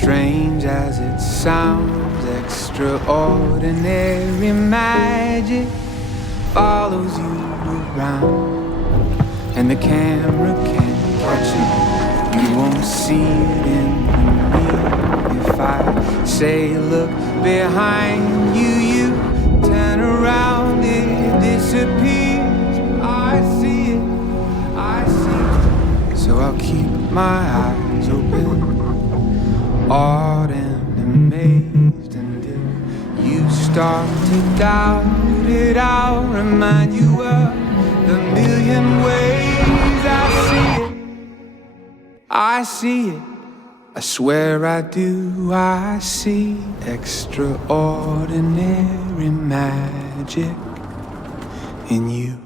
strange as it sounds, extraordinary magic follows you around, and the camera can't catch it. You won't see it in the mirror. If I say look behind you, you turn around, it disappears. I see it, I see it. So I'll keep my eyes open, awed and amazed, and if you start to doubt it, I'll remind you of the million ways I see it. I see it, I swear I do. I see extraordinary magic in you.